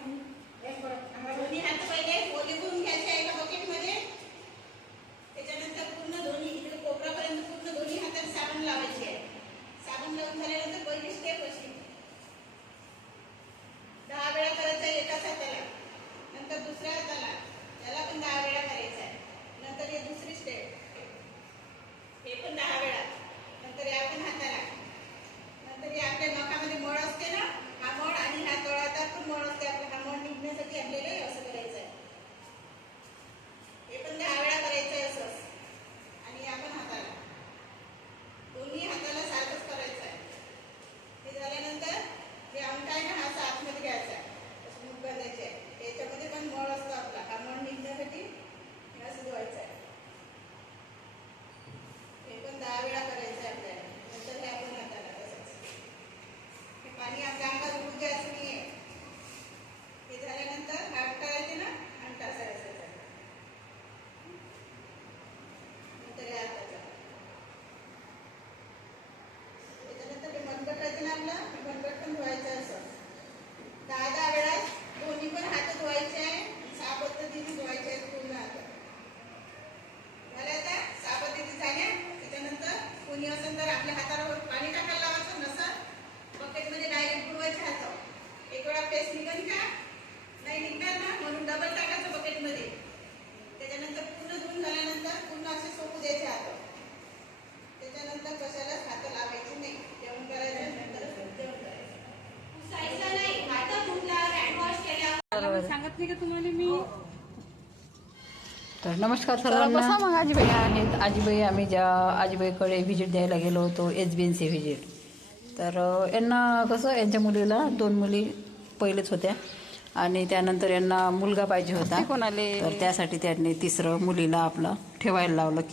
एक बरं आम्हाला दोन्ही हात तो पहिले ओले करून घ्यायचे एका बकेटमध्ये बरोबर. सांगत नाही का तुम्हाला मी? तर नमस्कार सर्वांना. मग आजीबाई. आहेत आजीबाई आम्ही ज्या आजीबाईकडे व्हिजिट द्यायला गेलो होतो H B N C visit तर यांना कसं यांच्या मुलीला दोन मुली पहिलेच होत्या. आणि त्यानंतर यांना मुलगा पाहिजे होता. कोण आले? तर त्यासाठी त्यांनी तिसरं मुलीला आपलं ठेवायला लावलं. की